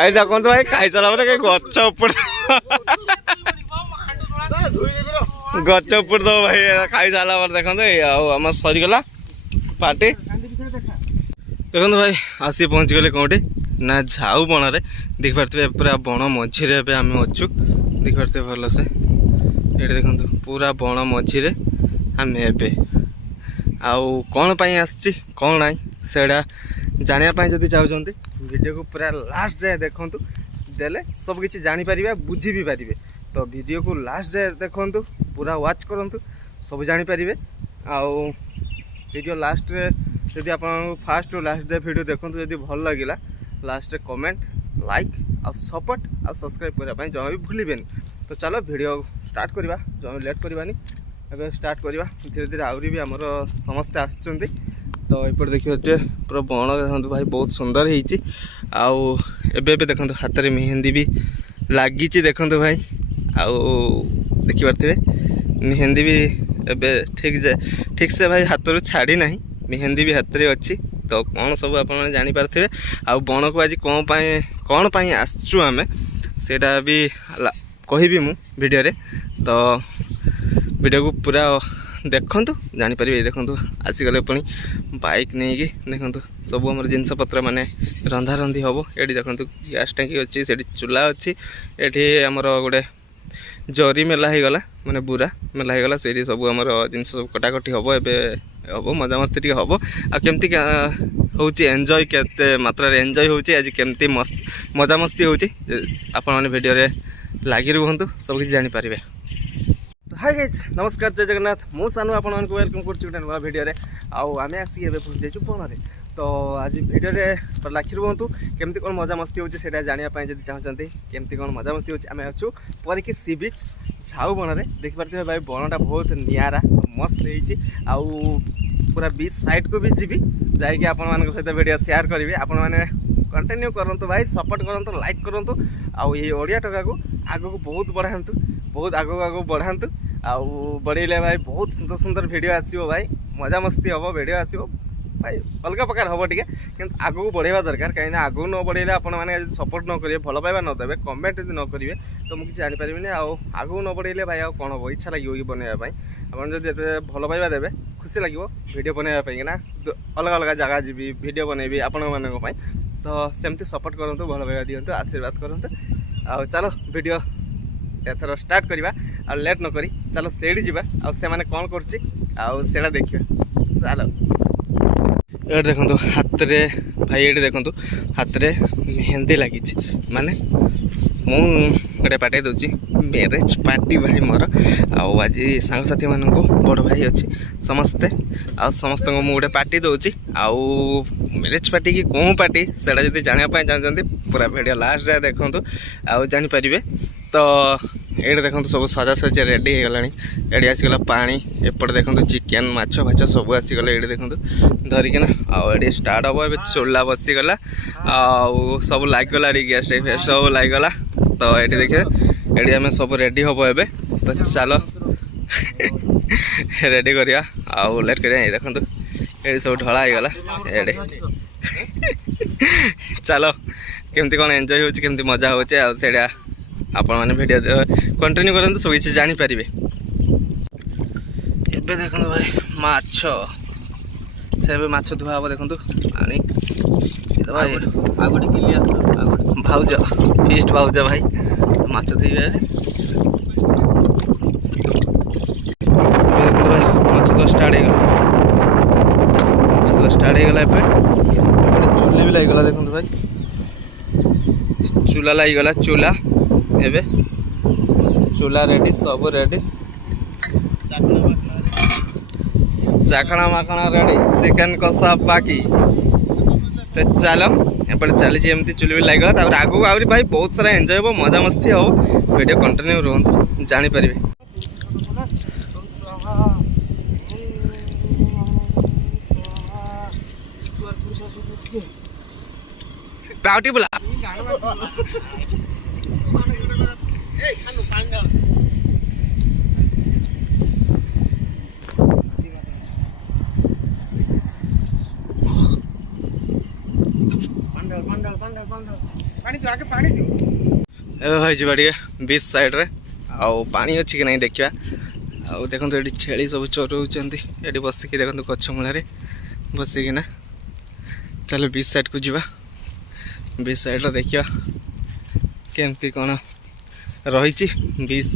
ଆଇ ଦେଖନ୍ତୁ ଭାଇ ଖାଇସାରିଲା ପରେ ଗଛ ଉପରେ ଗଛ ଉପରେ ଦବ ଭାଇ ଖାଇସାରିଲା ପରେ ଦେଖନ୍ତୁ ଆଉ ଆମର ସରିଗଲା ପାର୍ଟି। ଦେଖନ୍ତୁ ଭାଇ ଆସି ପହଞ୍ଚିଗଲେ କେଉଁଠି ନା ଝାଉ ବଣରେ ଦେଖିପାରୁଥିବେ ପୁରା ବଣ ମଝିରେ ଏବେ ଆମେ ଅଛୁ ଦେଖିପାରୁଥିବେ ଭଲସେ ଏଠି ଦେଖନ୍ତୁ ପୁରା ବଣ ମଝିରେ ଆମେ ଏବେ ଆଉ କ'ଣ ପାଇଁ ଆସିଛି କ'ଣ ନାହିଁ ସେଇଟା ଜାଣିବା ପାଇଁ ଯଦି ଚାହୁଁଛନ୍ତି ଭିଡ଼ିଓକୁ ପୁରା ଲାଷ୍ଟ ଯାଏ ଦେଖନ୍ତୁ ଦେଲେ ସବୁକିଛି ଜାଣିପାରିବେ ବୁଝି ବି ପାରିବେ ତ ଭିଡ଼ିଓକୁ ଲାଷ୍ଟ ଯାଏ ଦେଖନ୍ତୁ ପୁରା ୱାଚ୍ କରନ୍ତୁ ସବୁ ଜାଣିପାରିବେ ଆଉ ଭିଡ଼ିଓ ଲାଷ୍ଟରେ ଯଦି ଆପଣଙ୍କୁ ଫାଷ୍ଟରୁ ଲାଷ୍ଟ ଯାଏ ଭିଡ଼ିଓ ଦେଖନ୍ତୁ ଯଦି ଭଲ ଲାଗିଲା ଲାଷ୍ଟରେ କମେଣ୍ଟ ଲାଇକ୍ ଆଉ ସପୋର୍ଟ ଆଉ ସବସ୍କ୍ରାଇବ୍ କରିବା ପାଇଁ ଜମା ବି ଭୁଲିବେନି। ତ ଚାଲ ଭିଡ଼ିଓ ଷ୍ଟାର୍ଟ କରିବା ଜମା ଲେଟ୍ କରିବାନି ଏବେ ଷ୍ଟାର୍ଟ କରିବା ଧୀରେ ଧୀରେ ଆହୁରି ବି ଆମର ସମସ୍ତେ ଆସୁଛନ୍ତି ତ ଏପଟେ ଦେଖିପାରୁଥିବେ ପୁରା ବଣ ଦେଖନ୍ତୁ ଭାଇ ବହୁତ ସୁନ୍ଦର ହେଇଛି ଆଉ ଏବେ ଏବେ ଦେଖନ୍ତୁ ହାତରେ ମେହେନ୍ଦି ବି ଲାଗିଛି ଦେଖନ୍ତୁ ଭାଇ ଆଉ ଦେଖିପାରୁଥିବେ ମେହେନ୍ଦି ବି ଏବେ ଠିକ୍ସେ ଭାଇ ହାତରୁ ଛାଡ଼ି ନାହିଁ ମେହେନ୍ଦି ବି ହାତରେ ଅଛି ତ କ'ଣ ସବୁ ଆପଣମାନେ ଜାଣିପାରୁଥିବେ ଆଉ ବଣକୁ ଆଜି କ'ଣ ପାଇଁ ଆସିଛୁ ଆମେ ସେଇଟା ବି କହିବି ମୁଁ ଭିଡ଼ିଓରେ ତ ଭିଡ଼ିଓକୁ ପୁରା ଦେଖନ୍ତୁ ଜାଣିପାରିବେ ଦେଖନ୍ତୁ ଆସିଗଲେ ପୁଣି ବାଇକ୍ ନେଇକି ଦେଖନ୍ତୁ ସବୁ ଆମର ଜିନିଷପତ୍ର ମାନେ ରନ୍ଧାରନ୍ଧି ହେବ ଏଠି ଦେଖନ୍ତୁ ଗ୍ୟାସ୍ ଟାଙ୍କି ଅଛି ସେଠି ଚୁଲା ଅଛି ଏଠି ଆମର ଗୋଟେ ଜରି ମେଲା ହେଇଗଲା ମାନେ ବୁରା ମେଲା ହେଇଗଲା ସେଇଠି ସବୁ ଆମର ଜିନିଷ ସବୁ କଟାକଟି ହେବ ଏବେ ହେବ ମଜାମସ୍ତି ଟିକେ ହେବ ଆଉ କେମିତି ହେଉଛି ଏନ୍ଜୟ କେତେ ମାତ୍ରାରେ ଏନ୍ଜୟ ହେଉଛି ଆଜି କେମିତି ମଜାମସ୍ତି ହେଉଛି ଆପଣମାନେ ଭିଡ଼ିଓରେ ଲାଗି ରୁହନ୍ତୁ ସବୁକିଛି ଜାଣିପାରିବେ। हाय गाइस नमस्कार जय जगन्नाथ मु सानू आपको वेलकम कर नुआ भिडियो आउ आम आसिक पहुँच जाइए बन तो आज भिडियो लाखी रुहतु केमती कौन मजा मस्ती होती है जानापी जब चाहते केमती कौन मजा मस्ती होती आम अच्छु परिकी सी बीच झाऊ बन में देखिपे भाई बनटा बहुत निरा मस्त हो पूरा बीच साइड को भी जी जाकि आपण सहित भिडियो शेयर करी आपण मैंने कंटिन्यू करूँ भाई सपोर्ट करूँ लाइक करूँ आउ ये ओडिया टका को आग को बहुत बढ़ातु बहुत आग बढ़ातु आउ बढ़ेले भाई बहुत सुंदर सुंदर वीडियो आसो भाई मजा मस्ती हम वीडियो आसो भाई अलग प्रकार हम टे कि आग को बढ़ेवा दरकार कहीं आग को न बढ़ेले आपने सपोर्ट न करेंगे भल पाइबा न देवे कमेंट यदि न करेंगे तो मुझे जानीपरि आग को न बढ़ेले भाई आउ कौन हम इच्छा लगे कि बनवाई आप भल पाइबा देवे खुशी लगे वीडियो बनवाई ना अलग अलग जगह जी वीडियो बनैबी आपण मानी तो सेमती सपोर्ट करूँ भल पाइबा दिंतु आशीर्वाद करूँ आ चलो वीडियो एथर स्टार्ट करवा आ लेट न करी चलो सेठी जावा आ से माने कौन करछि आ सेटा देखिबा चलो ये देखो हाथ रे भाई ये देखो हाथ रे मेहंदी लगी माने मु गोटे पार्टी दूसरी मैरेज पार्टी भाई मोर आज सांगसाथी मान बड़ भाई अच्छी समस्ते आ समस्त को गोटे पार्टी दूसरी आउ मैरेज पार्टी कि कौन पार्टी से जब जानापी चाहते पूरा वीडियो लास्ट जाए देखूँ आउ जानीपारे तो ये देखो सब सजासजी रेडी हो गला ये आसीगला पानी एपटे देखो चिकेन माछ फाछ सब आसीगला ये देखो धरिकिना आए स्टार्ट हम ए चूल्हा बसीगला आउ सब लगिगला गैस फेस सब लगिगला तो ये देखिए ये आम सब रेडी हम ए तो चलो रेडी करिया आउ लेट करिया देखो ये सब ढला होगला ये चलो केमती कौन एंजॉय होची केमती मजा होचे आ सेडा आपण मैंने वीडियो कंटिन्यू करते सब किसी जानीपारे एबे देखो भाई माछ से माछ धुआ हम देखो आनी भाई आगोटे किली भाउज फिस्ट भाउज भाई माछ धुए भाई माछ तो स्टार्ट होगला चूल्हे भी लगिगला देखो भाई चूल्हा लगिगला चूल्हा एबे चूल्हा रेडी सब रेडी चाखणा माखणा रेडी चिकेन कषा बाकी तो चलो एपटे चली एमती चूल्हे भी लगे आगू आगे भाई बहुत सारा एंजॉय हो मजा मस्ती हो वीडियो कंटिन्यू रुहतु जानीपारे बाउटी बोला ଏବେ ଭାଇ ଯିବା ଟିକେ ବିଚ୍ ସାଇଡ଼୍ରେ ଆଉ ପାଣି ଅଛି କି ନାହିଁ ଦେଖିବା। ଆଉ ଦେଖନ୍ତୁ ଏଠି ଛେଳି ସବୁ ଚରଉଛନ୍ତି ଏଠି ବସିକି ଦେଖନ୍ତୁ ଗଛ ମୂଳରେ ବସିକିନା। ଚାଲ ବିଚ୍ ସାଇଡ଼୍କୁ ଯିବା। ବିଚ୍ ସାଇଡ଼୍ରେ ଦେଖିବା କେମିତି କ'ଣ ରହିଛି, ବିଚ୍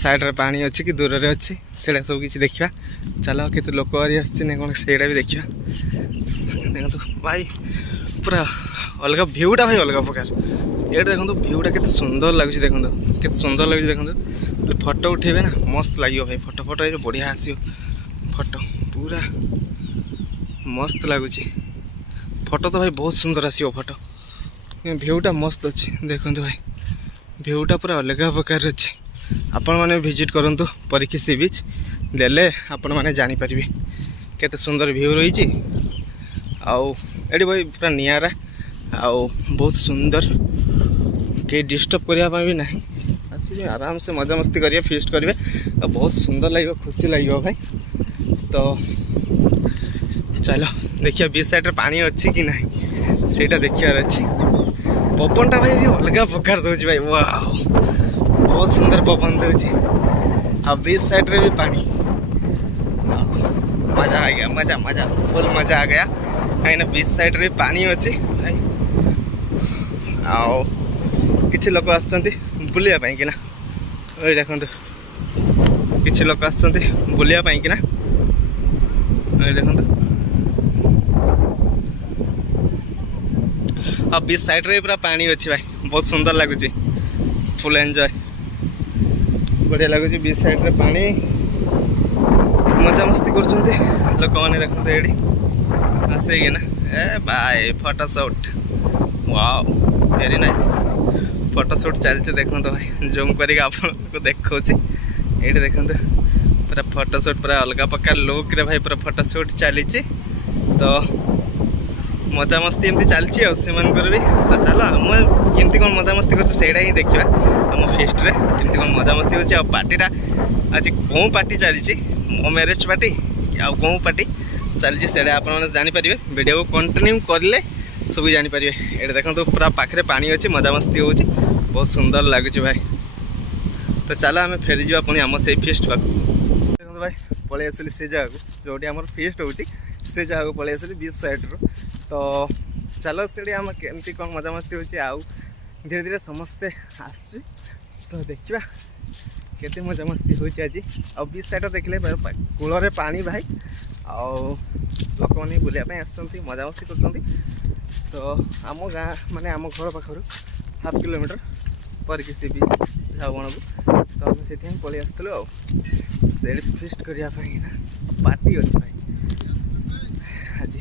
ସାଇଡ଼୍ରେ ପାଣି ଅଛି କି ଦୂରରେ ଅଛି ସେଇଟା ସବୁ କିଛି ଦେଖିବା। ଚାଲ କେତେ ଲୋକ ଆରି ଆସିଛି ନା କ'ଣ ସେଇଟା ବି ଦେଖିବା। ଦେଖନ୍ତୁ ଭାଇ ପୁରା ଅଲଗା ଭିୟୁଟା ଭାଇ ଅଲଗା ପ୍ରକାର। ଏଇଟା ଦେଖନ୍ତୁ ଭିୟୁଟା କେତେ ସୁନ୍ଦର ଲାଗୁଛି, ଦେଖନ୍ତୁ କେତେ ସୁନ୍ଦର ଲାଗୁଛି। ଦେଖନ୍ତୁ ଫଟୋ ଉଠେଇବେ ନା ମସ୍ତ ଲାଗିବ ଭାଇ। ଫଟୋ ଏଇଟା ବଢ଼ିଆ ଆସିବ, ଫଟୋ ପୁରା ମସ୍ତ ଲାଗୁଛି। ଫଟୋ ତ ଭାଇ ବହୁତ ସୁନ୍ଦର ଆସିବ ଫଟୋ। ଭିୟୁଟା ମସ୍ତ ଅଛି ଦେଖନ୍ତୁ ଭାଇ, ଭିୟୁଟା ପୁରା ଅଲଗା ପ୍ରକାର ଅଛି। ଆପଣମାନେ ଭିଜିଟ୍ କରନ୍ତୁ ପରୀକ୍ଷୀ ସି ବିଚ୍, ଦେଲେ ଆପଣମାନେ ଜାଣିପାରିବେ କେତେ ସୁନ୍ଦର ଭିୟୁ ରହିଛି। ଆଉ ଏଠି ଭାଇ ପୁରା ନିଆରା ଆଉ ବହୁତ ସୁନ୍ଦର, କେହି ଡିଷ୍ଟର୍ବ କରିବା ପାଇଁ ବି ନାହିଁ। ଆସିବେ ଆରାମସେ ମଜାମସ୍ତି କରିବେ, ଫିଷ୍ଟ କରିବେ ଆଉ ବହୁତ ସୁନ୍ଦର ଲାଗିବ, ଖୁସି ଲାଗିବ ଭାଇ। ତ ଚାଲ ଦେଖିବା ବିଚ୍ ସାଇଡ଼୍ରେ ପାଣି ଅଛି କି ନାହିଁ ସେଇଟା ଦେଖିବାର ଅଛି। ପବନଟା ଭାଇ ଅଲଗା ପ୍ରକାର ଦେଉଛି ଭାଇ, ୱାଓ ବହୁତ ସୁନ୍ଦର ପବନ ଦେଉଛି। ଆଉ बीच साइड रे भी पानी, मजा आ गया, मजा मजा फुल मजा आ गया। कहीं बीच साइड रे पानी अच्छी आओ किसी लोक आसुँच बुलिया कि ना, देखो किसी लोक आसुँच बुलिया कि ना, देखो आ बीच साइड रे पूरा पानी अच्छी भाई, बहुत सुंदर लगुच, फुल एंजॉय बढ़िया लगुच। बीच साइड रे पानी मजा मस्ती कर लोक मैंने देखते ये आसिक ना ए बाय photo shoot, wow very nice photo shoot चलते देखो भाई, जूम करके आपको देखा ये देखो पूरा फोटो शूट पूरा अलग प्रकार लुक रे भाई, पूरा फोटो शूट चली। तो मजा मस्ती एमती चलती भी। तो चलो आम केमती कौन मजा मस्ती कर ही देखा आम फेस्ट रे केमती कौन मजा मस्ती हो। पार्टीटा आज कौन पार्टी चली, मो मैरेज पार्टी आ कौन पार्टी चली से आप जानीपारे, वीडियो को कंटिन्यू करें सब जानीपारे। ये देखो पूरा पाखे पानी अच्छी, मजा मस्ती हो बहुत सुंदर लगुच भाई। तो चलो आम फेरी जा पुणी आम से फेस्ट पाक। देखो भाई पलि आसली से जगह जो आम फेस्ट हो से जगह पलि आसली बीच साइड रू। तो चलो से आम केमती कौन मजा मस्ती हो, धीरे धीरे समस्ते आस तो देखा केते मजा मस्ती हो। आज आ बीच साइड देखले कूल पानी भाई, आउ लोक मैंने बुलायापी आसती मजा मस्ती कर। तो आम गाँ माने आम घर पाखर हाफ किलोमीटर पर किसी भी झाउबण को, तो आम से पलि आसलु से फिस्ट करने पार्टी अच्छे भाई आज।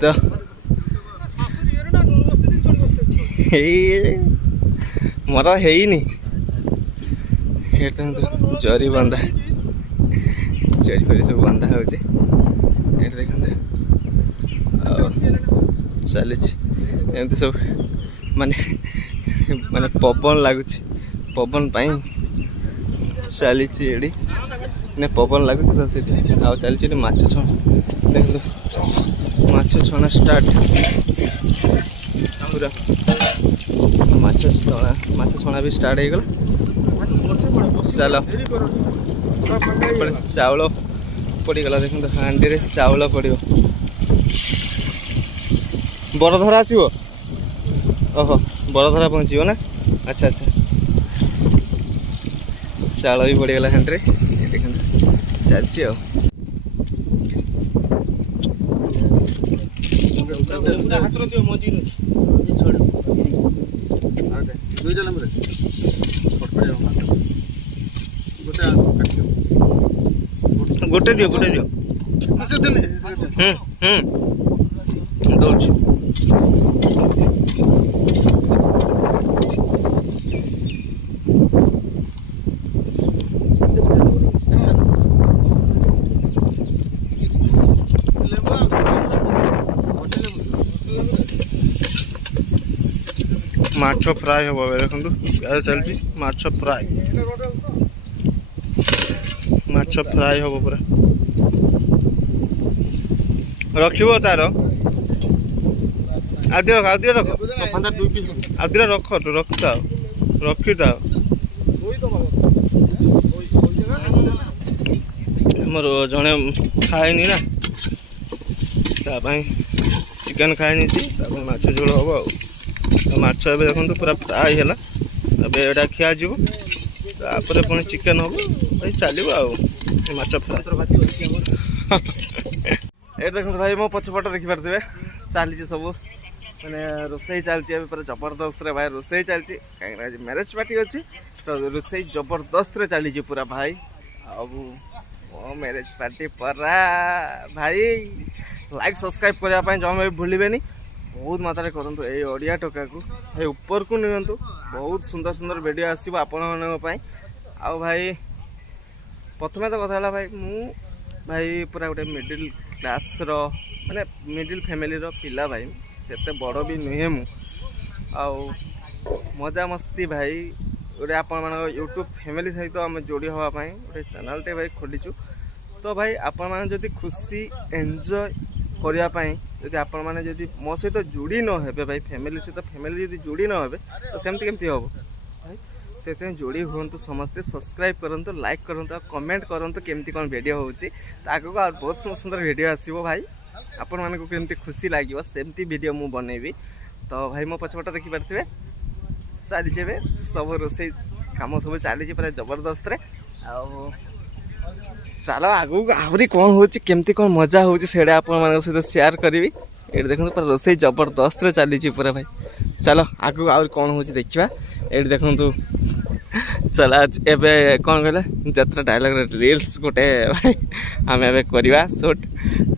तो मोर है जरी बंधा, जरी फरी सब बंधा हो देख चली एमती सब माने माने पवन लगुच, पवन चली पवन लगुच। तो से चली माछ छणा, देख माछ छणा स्टार्ट पूरा माछ छणा भी स्टार्ट हो गला। चलो चाउल पड़गला, देखो हांडी रे चाउल पड़ो, बरधरा आसो, ओहो बरधरा पहुँचो ना, अच्छा अच्छा चाउल भी पड़गला हांडी रे, चलती आ गोटे दियो दौच माछ फ्राए हम देखो प्याज चलती माछ फ्राए, माछ फ्राए हम पूरा रखिबो तार ଆଦିର ରଖ ଆଦିର ରଖିଥାଅ ଆମର ଜଣେ ଖାଏନି ନା ତା ପାଇଁ ଚିକେନ୍ ଖାଏନି ତା ପାଇଁ ମାଛ ଝୋଳ ହେବ ଆଉ ମାଛ ଏବେ ଦେଖନ୍ତୁ ପୁରା ଫ୍ରାଏ ହେଲା ଏବେ ଏଇଟା ଖିଆଯିବ ତାପରେ ପୁଣି ଚିକେନ୍ ହେବ ଭାଇ ଚାଲିବ ଆଉ ମାଛ ଫ୍ରାଏ ଏଇଟା ଦେଖନ୍ତୁ ଭାଇ ମୋ ପଛପଟ ଦେଖିପାରୁଥିବେ ଚାଲିଛି ସବୁ ମାନେ ରୋଷେଇ ଚାଲିଛି ଏବେ ପୁରା ଜବରଦସ୍ତରେ ଭାଇ ରୋଷେଇ ଚାଲିଛି କାହିଁକିନା ଆଜି ମ୍ୟାରେଜ୍ ପାର୍ଟି ଅଛି ତ ରୋଷେଇ ଜବରଦସ୍ତରେ ଚାଲିଛି ପୁରା ଭାଇ ଆଉ ମୋ ମ୍ୟାରେଜ୍ ପାର୍ଟି ପରା ଭାଇ ଲାଇକ୍ ସବସ୍କ୍ରାଇବ୍ କରିବା ପାଇଁ ଜମା ବି ଭୁଲିବେନି ବହୁତ ମାତ୍ରାରେ କରନ୍ତୁ ଏଇ ଓଡ଼ିଆ ଟୋକାକୁ ଭାଇ ଉପରକୁ ନିଅନ୍ତୁ ବହୁତ ସୁନ୍ଦର ସୁନ୍ଦର ଭିଡ଼ିଓ ଆସିବ ଆପଣମାନଙ୍କ ପାଇଁ ଆଉ ଭାଇ ପ୍ରଥମେ ତ କଥା ହେଲା ଭାଇ ମୁଁ ଭାଇ ପୁରା ଗୋଟେ ମିଡ଼ିଲ୍ କ୍ଲାସ୍ର ମାନେ ମିଡ଼ିଲ୍ ଫ୍ୟାମିଲିର ପିଲା ଭାଇ ସେତେ ବଡ଼ ବି ନୁହେଁ ମୁଁ ଆଉ ମଜାମସ୍ତି ଭାଇ ଗୋଟେ ଆପଣମାନଙ୍କ ୟୁଟ୍ୟୁବ୍ ଫ୍ୟାମିଲି ସହିତ ଆମେ ଯୋଡ଼ି ହେବା ପାଇଁ ଗୋଟେ ଚ୍ୟାନେଲ୍ଟେ ଭାଇ ଖୋଲିଛୁ ତ ଭାଇ ଆପଣମାନେ ଯଦି ଖୁସି ଏନ୍ଜୟ କରିବା ପାଇଁ ଯଦି ଆପଣମାନେ ଯଦି ମୋ ସହିତ ଯୋଡ଼ି ନ ହେବେ ଭାଇ ଫ୍ୟାମିଲି ସହିତ ଫ୍ୟାମିଲି ଯଦି ଯୋଡ଼ି ନ ହେବେ ତ ସେମିତି କେମିତି ହେବ ଭାଇ ସେଥିପାଇଁ ଯୋଡ଼ି ହୁଅନ୍ତୁ ସମସ୍ତେ ସବସ୍କ୍ରାଇବ୍ କରନ୍ତୁ ଲାଇକ୍ କରନ୍ତୁ ଆଉ କମେଣ୍ଟ କରନ୍ତୁ କେମିତି କ'ଣ ଭିଡ଼ିଓ ହେଉଛି ତ ଆଗକୁ ଆଉ ବହୁତ ସୁନ୍ଦର ଭିଡ଼ିଓ ଆସିବ ଭାଇ ଆପଣମାନଙ୍କୁ କେମିତି ଖୁସି ଲାଗିବ ସେମିତି ଭିଡ଼ିଓ ମୁଁ ବନେଇବି ତ ଭାଇ ମୋ ପଛପଟ ଦେଖିପାରୁଥିବେ ଚାଲିଛି ଏବେ ସବୁ ରୋଷେଇ କାମ ସବୁ ଚାଲିଛି ପୁରା ଜବରଦସ୍ତରେ ଆଉ ଚାଲ ଆଗକୁ ଆହୁରି କ'ଣ ହେଉଛି କେମିତି କ'ଣ ମଜା ହେଉଛି ସେଇଟା ଆପଣମାନଙ୍କ ସହିତ ସେୟାର କରିବି ଏଇଠି ଦେଖନ୍ତୁ ପୁରା ରୋଷେଇ ଜବରଦସ୍ତରେ ଚାଲିଛି ପୁରା ଭାଇ ଚାଲ ଆଗକୁ ଆହୁରି କ'ଣ ହେଉଛି ଦେଖିବା ଏଇଠି ଦେଖନ୍ତୁ ଚାଲ ଏବେ କ'ଣ କହିଲେ ଯାତ୍ରା ଡାଇଲଗ୍ରେ ରିଲ୍ସ ଗୋଟେ ଭାଇ ଆମେ ଏବେ କରିବା ସୁଟ୍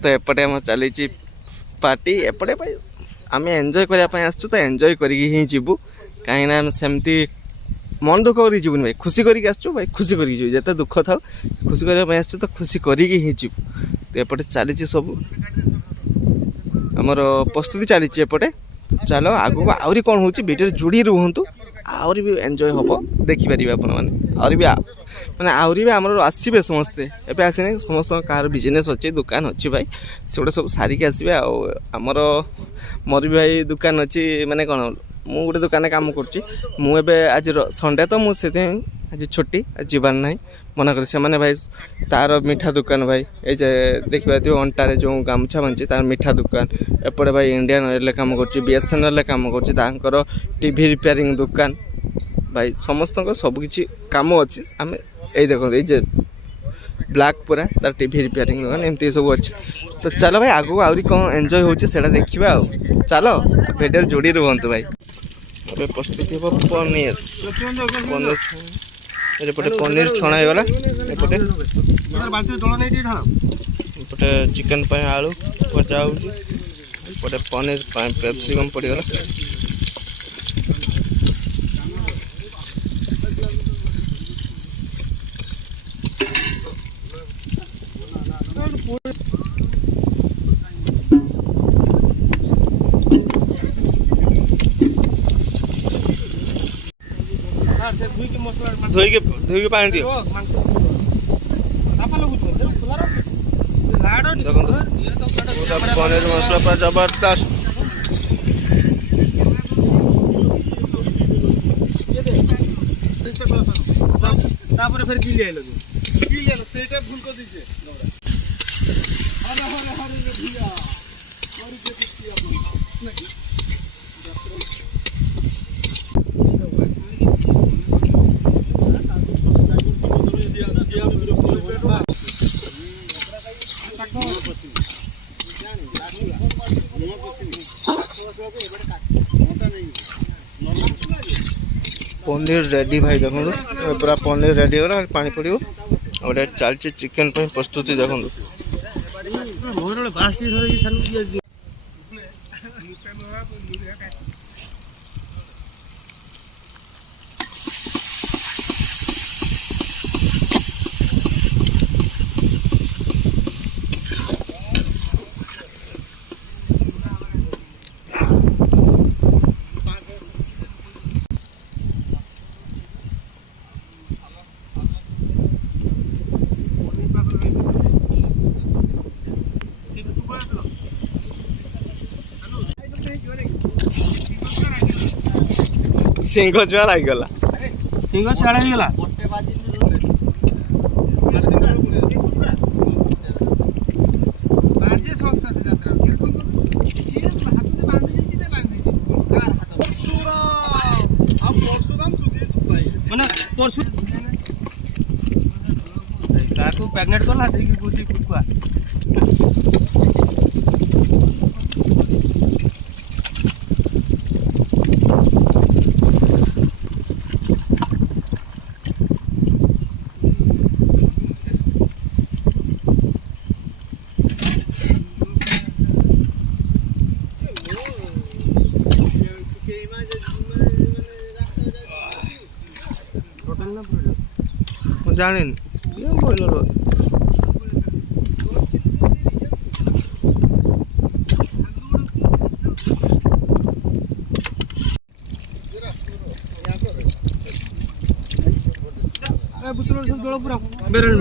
ତ ଏପଟେ ଆମର ଚାଲିଛି ପାର୍ଟି ଏପଟେ ଭାଇ ଆମେ ଏନ୍ଜୟ କରିବା ପାଇଁ ଆସିଛୁ ତ ଏନ୍ଜୟ କରିକି ହିଁ ଯିବୁ କାହିଁକିନା ଆମେ ସେମିତି ମନ ଦୁଃଖ କରିକି ଯିବୁନି ଭାଇ ଖୁସି କରିକି ଆସିଛୁ ଭାଇ ଖୁସି କରିକି ଯିବୁ ଯେତେ ଦୁଃଖ ଥାଉ ଖୁସି କରିବା ପାଇଁ ଆସିଛୁ ତ ଖୁସି କରିକି ହିଁ ଯିବୁ ତ ଏପଟେ ଚାଲିଛି ସବୁ ଆମର ପ୍ରସ୍ତୁତି ଚାଲିଛି ଏପଟେ ଚାଲ ଆଗକୁ ଆହୁରି କ'ଣ ହେଉଛି ଭିଡ଼ିଓରେ ଯୋଡ଼ି ରୁହନ୍ତୁ ଆହୁରି ବି ଏନ୍ଜୟ ହେବ ଦେଖିପାରିବେ ଆପଣମାନେ ଆହୁରି ବି ଆମର ଆସିବେ ସମସ୍ତେ ଏବେ ଆସିନି ସମସ୍ତଙ୍କ କାହାର ବିଜନେସ୍ ଅଛି ଦୋକାନ ଅଛି ଭାଇ ସେଗୁଡ଼ା ସବୁ ସାରିକି ଆସିବେ ଆଉ ମୋର ବି ଭାଇ ଦୋକାନ ଅଛି ମାନେ କ'ଣ ମୁଁ ଗୋଟେ ଦୋକାନରେ କାମ କରୁଛି ମୁଁ ଏବେ ଆଜି ସଣ୍ଡେ ତ ମୁଁ ସେଥିପାଇଁ ଆଜି ଛୁଟି ଆଜି ଯିବାର ନାହିଁ ମନା କରି ସେମାନେ ଭାଇ ତାର ମିଠା ଦୋକାନ ଭାଇ ଏଇ ଯେ ଦେଖିପାରୁଥିବେ ଅଣ୍ଟାରେ ଯେଉଁ ଗାମୁଛା ବାନ୍ଧୁଛି ତାର ମିଠା ଦୋକାନ ଏପଟେ ଭାଇ ଇଣ୍ଡିଆନ୍ ଅଏଲ୍ରେ କାମ କରୁଛି BSNLରେ କାମ କରୁଛି ତାଙ୍କର ଟିଭି ରିପେୟାରିଂ ଦୋକାନ ଭାଇ ସମସ୍ତଙ୍କର ସବୁକିଛି କାମ ଅଛି ଆମେ ଏଇ ଦେଖନ୍ତୁ ଏଇ ଯେ ବ୍ଲାକ୍ ପୁରା ତାର ଟିଭି ରିପେୟାରିଂ ଦୋକାନ ଏମିତି ସବୁ ଅଛି ତ ଚାଲ ଭାଇ ଆଗକୁ ଆହୁରି କ'ଣ ଏନ୍ଜୟ ହେଉଛି ସେଇଟା ଦେଖିବା ଆଉ ଚାଲ ଭିଡ଼ିଓରେ ଯୋଡ଼ି ରୁହନ୍ତୁ ଭାଇ ଏବେ ପ୍ରସ୍ତୁତି ହେବ ପନିର ଏପଟେ ପନିର ଛଣା ହେଇଗଲା ଏପଟେ ଚିକେନ୍ ପାଇଁ ଆଳୁ ଭଜା ହେଉଛି ଏପଟେ ପନିର ପାଇଁ କ୍ୟାପ୍ସିକମ୍ ପଡ଼ିଗଲା ଧୋଇକି ପାଣି ଦିଅ ଦେଖନ୍ତୁ ପନିର ମସଲା ପୁରା ଜବରଦସ୍ତ ତାପରେ ଫେର ଗିଲି ଆଇଲ ସେଇଟା ଭୁଲ କରିଦେଇছে पनीर रेडी भाई देखो पूरा पनीर रेडी हो रहा पानी पड़ो और चलती चिकेन प्रस्तुति देखो सिंह छुआ लागिगला सिंह सियाड़े ହେଇଗଲା ମାନେ ପରଶୁ ତାକୁ ପ୍ରେଗନେଣ୍ଟ କଲା ଦେଇକି ବୁଝି କୁକୁଆ ଜାଣିନି କହିଲ ଜଳ ପୁରା ବେରେଳ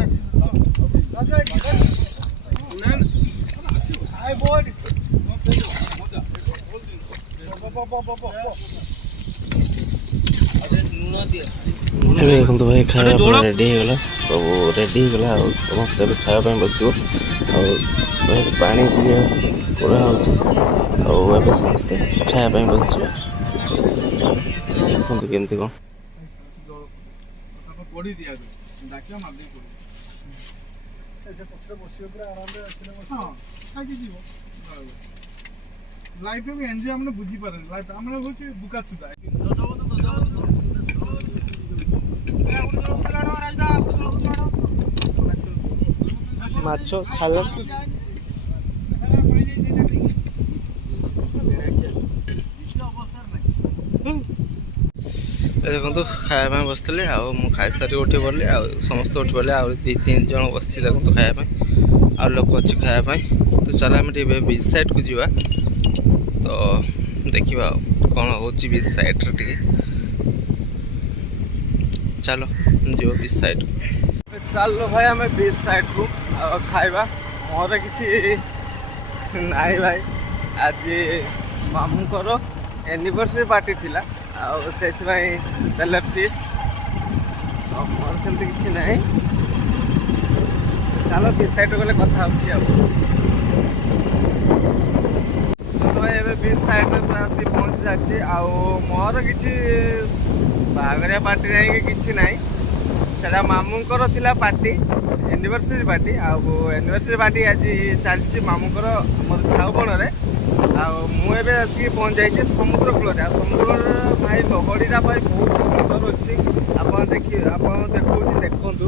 ଏବେ ଦେଖନ୍ତୁ ଭାଇ ଖାଇବା ପାଇଁ ରେଡ଼ି ହେଇଗଲା ସବୁ ରେଡ଼ି ହେଇଗଲା ଆଉ ସମସ୍ତେ ଏବେ ଖାଇବା ପାଇଁ ବସିବ ଆଉ ପାଣି ଟିକେ ପୋଡ଼ା ହେଉଛି ଆଉ ଏବେ ସମସ୍ତେ ଖାଇବା ପାଇଁ ବସିବ ଦେଖନ୍ତୁ କେମିତି କ'ଣ ଲାଇଫ୍ ବି ଏନ୍ଜୟ ଆମେ ବୁଝିପାରେନି ଲାଇଫ୍ ଆମର ହେଉଛି ବୁକା ଚୁଦା ମାଛ ସାଲାଡ ଦେଖନ୍ତୁ ଖାଇବା ପାଇଁ ବସିଥିଲେ ଆଉ ମୁଁ ଖାଇସାରି ଉଠି ପଡ଼ିଲି ଆଉ ସମସ୍ତେ ଉଠି ପଡ଼ିଲେ ଆଉ 2-3 ଜଣ ବସିଛି ଦେଖନ୍ତୁ ଖାଇବା ପାଇଁ ଆଉ ଲୋକ ଅଛି ଖାଇବା ପାଇଁ ତ ଚାଲ ଆମେ ଟିକେ ବିଚ୍ ସାଇଡ଼୍କୁ ଯିବା ତ ଦେଖିବା ଆଉ କ'ଣ ହେଉଛି ବିଚ୍ ସାଇଡ଼୍ରେ ଟିକେ ଚାଲ ଯିବ ବିଚ୍ ସାଇଡ଼୍ ଚାଲ ଭାଇ ଆମେ ବିଚ୍ ସାଇଡ଼୍କୁ ଆଉ ଖାଇବା ମୋର କିଛି ନାହିଁ ଭାଇ ଆଜି ମାମୁଁଙ୍କର ଆନିଭର୍ସରୀ ପାର୍ଟି ଥିଲା ଆଉ ସେଥିପାଇଁ ଦେଲେ ଫିଷ୍ଟ ତ ମୋର ସେମିତି କିଛି ନାହିଁ ଚାଲ ବିଚ୍ ସାଇଡ଼୍ ଗଲେ କଥା ହେଉଛି ଆଉ ଭାଇ ଏବେ ବିଚ୍ ସାଇଡ଼୍ରେ ପୁରା ଆସି ପହଞ୍ଚି ଯାଉଛି ଆଉ ମୋର କିଛି ବାହାଘରିଆ ପାର୍ଟି ନାହିଁ କି କିଛି ନାହିଁ ସେଟା ମାମୁଁଙ୍କର ଥିଲା ପାର୍ଟି ଆନିଭର୍ସରୀ ପାର୍ଟି ଆଉ ଆନିଭର୍ସରୀ ପାର୍ଟି ଆଜି ଚାଲିଛି ମାମୁଁଙ୍କର ଆମର ଝାଉବଣରେ ଆଉ ମୁଁ ଏବେ ଆସିକି ପହଞ୍ଚି ଯାଇଛି ସମୁଦ୍ର କୂଳରେ ଆଉ ସମୁଦ୍ରରେ ଭାଇ ଲହଡ଼ିଟା ଭାଇ ବହୁତ ସୁନ୍ଦର ଅଛି ଆପଣ ଦେଖଉଛି ଦେଖନ୍ତୁ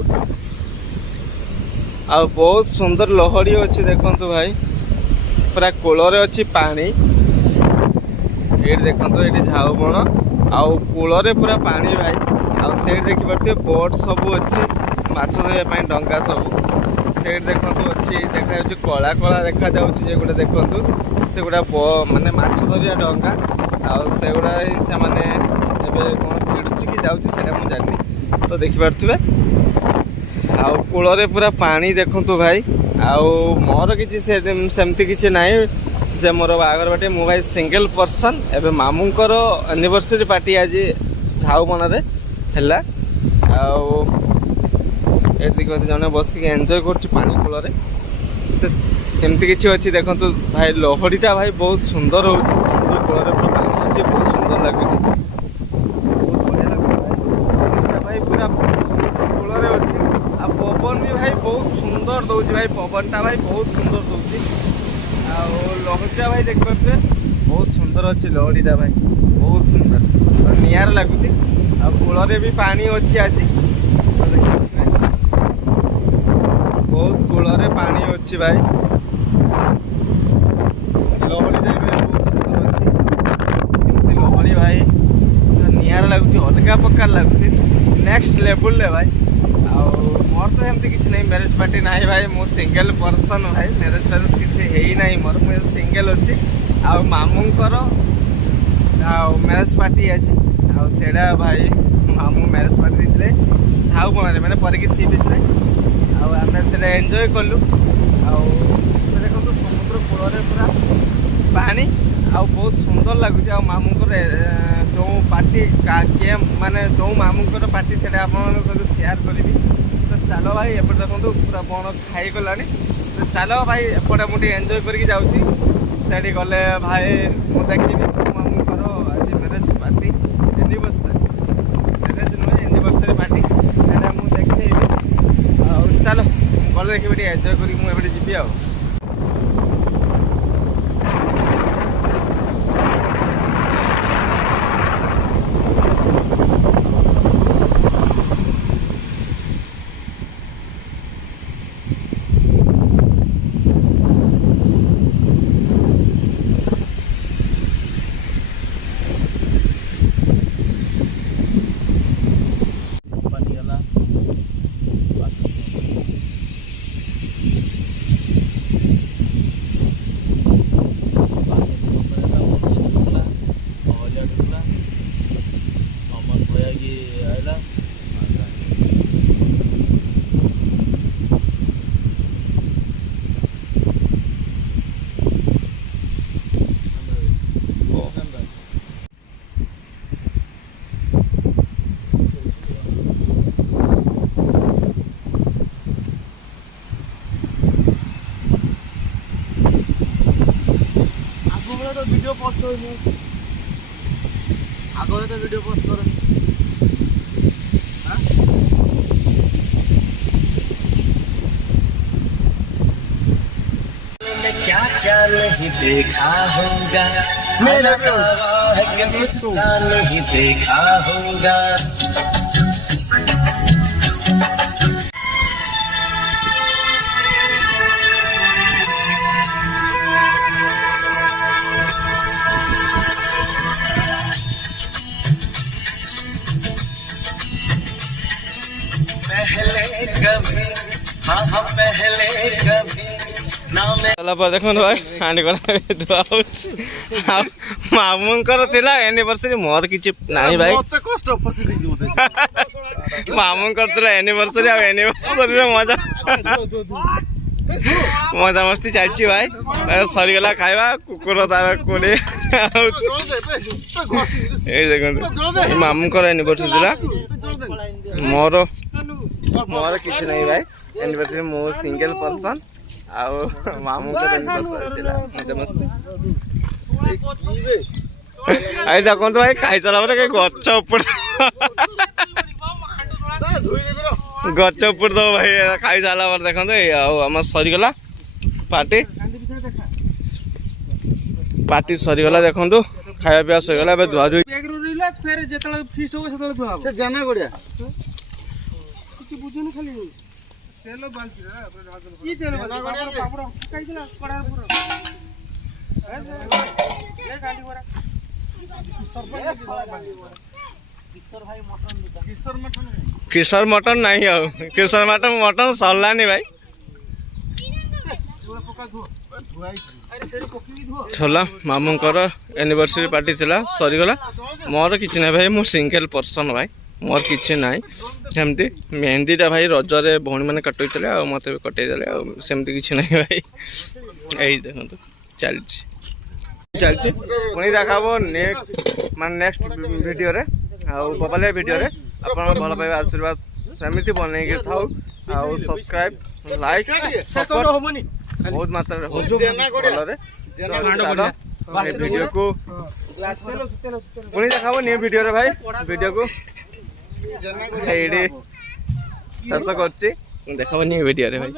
ଆଉ ବହୁତ ସୁନ୍ଦର ଲହଡ଼ି ଅଛି ଦେଖନ୍ତୁ ଭାଇ ପୁରା କୂଳରେ ଅଛି ପାଣି ଏଇଠି ଦେଖନ୍ତୁ ଏଇଠି ଝାଉବଣ ଆଉ କୂଳରେ ପୁରା ପାଣି ଭାଇ ଆଉ ସେଇଠି ଦେଖିପାରୁଥିବେ ବୋଟ୍ ସବୁ ଅଛି ମାଛ ଧରିବା ପାଇଁ ଡଙ୍ଗା ସବୁ ସେଇଠି ଦେଖନ୍ତୁ ଅଛି ଦେଖାଯାଉଛି କଳା କଳା ଦେଖାଯାଉଛି ଯେଗୁଡ଼ା ଦେଖନ୍ତୁ ସେଗୁଡ଼ା ମାନେ ମାଛ ଧରିବା ଡଙ୍ଗା ଆଉ ସେଗୁଡ଼ା ହିଁ ସେମାନେ ଏବେ କ'ଣ ଭିଡ଼ୁଛି କି ଯାଉଛି ସେଇଟା ମୁଁ ଜାଣିନି ତ ଦେଖିପାରୁଥିବେ ଆଉ କୂଳରେ ପୁରା ପାଣି ଦେଖନ୍ତୁ ଭାଇ ଆଉ ମୋର କିଛି ସେମିତି କିଛି ନାହିଁ ଯେ ମୋର ବାହାଘର ପାର୍ଟି ମୁଁ ଭାଇ ସିଙ୍ଗଲ ପର୍ସନ୍ ଏବେ ମାମୁଁଙ୍କର ଆନିଭର୍ସରୀ ପାର୍ଟି ଆଜି ଝାଉବଣରେ ହେଲା ଆଉ ଏଠି ଜଣେ ବସିକି ଏନ୍ଜୟ କରୁଛି ପାଣି କୂଳରେ ତ ଏମିତି କିଛି ଅଛି ଦେଖନ୍ତୁ ଭାଇ ଲହଡ଼ିଟା ଭାଇ ବହୁତ ସୁନ୍ଦର ହେଉଛି ସମୁଦ୍ର କୂଳରେ ପୁରା ପାଣି ଅଛି ବହୁତ ସୁନ୍ଦର ଲାଗୁଛି ବହୁତ ବଢ଼ିଆ ଲାଗୁଛି ଭାଇ ପୁରା ସମୁଦ୍ର କୂଳରେ ଅଛି ଆଉ ପବନ ବି ଭାଇ ବହୁତ ସୁନ୍ଦର ଦେଉଛି ଭାଇ ପବନଟା ଭାଇ ବହୁତ ସୁନ୍ଦର ଦେଉଛି ଆଉ ଲହଡ଼ିଟା ଭାଇ ଦେଖିପାରୁଥିବେ ବହୁତ ସୁନ୍ଦର ଅଛି ଲହଡ଼ିଟା ଭାଇ ବହୁତ ସୁନ୍ଦର ନିଆରା ଲାଗୁଛି ଆଉ କୂଳରେ ବି ପାଣି ଅଛି ଆଜି ବହୁତ କୂଳରେ ପାଣି ଅଛି ଭାଇ ଲହଡ଼ିଟା ବି ବହୁତ ସୁନ୍ଦର ଅଛି ଏମିତି ଲହଡ଼ି ଭାଇ ନିଆରା ଲାଗୁଛି ଅଲଗା ପ୍ରକାର ଲାଗୁଛି ନେକ୍ସଟ ଲେବୁଲରେ ଭାଇ ଆଉ ମୋର ତ ଏମିତି କିଛି ନାହିଁ ମ୍ୟାରେଜ୍ ପାର୍ଟି ନାହିଁ ଭାଇ ମୁଁ ସିଙ୍ଗଲ ପର୍ସନ୍ ଭାଇ ମ୍ୟାରେଜ୍ ଫ୍ୟାରେଜ୍ କିଛି ହେଇନାହିଁ ମୋର ମୁଁ ସିଙ୍ଗଲ ଅଛି ଆଉ ମାମୁଁଙ୍କର ଆଉ ମ୍ୟାରେଜ୍ ପାର୍ଟି ଅଛି ଆଉ ସେଇଟା ଭାଇ ମାମୁଁ ମ୍ୟାରେଜ୍ ପାର୍ଟି ଦେଇଥିଲେ ଝାଉବଣରେ ମାନେ ପରିକି ସି ବିଚ୍ରେ ଆଉ ଆମେ ସେଇଟା ଏନ୍ଜୟ କଲୁ ଆଉ ଦେଖନ୍ତୁ ସମୁଦ୍ର କୂଳରେ ପୁରା ପାଣି ଆଉ ବହୁତ ସୁନ୍ଦର ଲାଗୁଛି ଆଉ ମାମୁଁଙ୍କର ଯେଉଁ ପାର୍ଟି କିଏ ମାନେ ଯେଉଁ ମାମୁଁଙ୍କର ପାର୍ଟି ସେଇଟା ଆପଣମାନଙ୍କ ସହିତ ସେୟାର କରିବି। ତ ଚାଲ ଭାଇ ଏପଟେ ଦେଖନ୍ତୁ ପୁରା ବଣ ଖାଇଗଲାଣି। ତ ଚାଲ ଭାଇ ଏପଟେ ମୁଁ ଟିକେ ଏନ୍ଜୟ କରିକି ଯାଉଛି। ସେଠି ଗଲେ ଭାଇ ମୁଁ ଦେଖିବି ମୋ ମାମୁଁଙ୍କର ଆଜି ମ୍ୟାରେଜ୍ ପାର୍ଟି ଏନିଭର୍ସରୀ, ମ୍ୟାରେଜ୍ ନୁହେଁ ଏନିଭର୍ସରୀ ପାର୍ଟି, ସେଇଟା ମୁଁ ଦେଖେଇବି। ଆଉ ଚାଲ ମୁଁ ଗଲେ ଦେଖିବି ଟିକେ ଏନ୍ଜୟ କରିକି ମୁଁ ଏପଟେ ଯିବି ଆଉ। ভিডিও পোস্ট করিনি, আগলে তো ভিডিও পোস্ট করেন। क्या क्या नहीं देखा होगा, मेरा ख्वाब है कि मुझसा नहीं देखा होगा। पहले कभी हाँ पहले कभी चला पर देखो भाई हांडी करा धुआ होछि। मामूंकर थिला एनिवर्सरी मोर किछि नाही भाई, मते कष्ट फसी दिछि मते। मामूंकर थिला एनिवर्सरी आ एनिवर्सरी रे मजा मजा मस्ती चालछि भाई। सरी गला खाइबा कुकुर तार कोडे ए देखो मामूंकर एनिवर्सरी थिला मोर किछि नाही भाई। एनिवर्सरी मो सिंगल पर्सन ଆଉ ମାମୁଁଙ୍କର ମଜା ମସ୍ତି। ଆଇ ଦେଖନ୍ତୁ ଭାଇ ଖାଇସାରିଲା ପରେ କାହିଁ ଗଛ ଉପରେ ଗଛ ଉପରେ ଦବ ଭାଇ। ଖାଇସାରିଲା ପରେ ଦେଖନ୍ତୁ ଏଇ ଆଉ ଆମର ସରିଗଲା ପାର୍ଟି ସରିଗଲା। ଦେଖନ୍ତୁ ଖାଇବା ପିଇବା ସରିଗଲା, ଏବେ ଧୁଆ ଧୁଇ तेल बाल्टी की तेल बाल्टी पापड़ काई दिला कड़ा पूरा ए गाड़ी वरा किशोर मटन नहीं हो, किशोर मटन सरलानी भाई। छोला मामूंकर एनिवर्सरी पार्टी थिला सरीगला। मोर किछि नै भाई, मो सिंगल पर्सन भाई, मोर किछि नै। सेमती मेहंदीटा भाई रजरे भौणी मैंने कटई चले आ मत कटई देले आ सेमती किछि नै भाई। एई देखंतु चलछि पुणी देखाबो नेक्स्ट वीडियो रे आ बबले वीडियो रे। अपन भल पाइबा आशीर्वाद सेमती बनै के थाउ आ सब्सक्राइब लाइक सपोर्ट बहुत मात्रा रे हो रे। वीडियो को पुणी देखाबो न्यू वीडियो रे भाई। वीडियो को शेष कर देखाबो न्यू वीडियो रे भाई।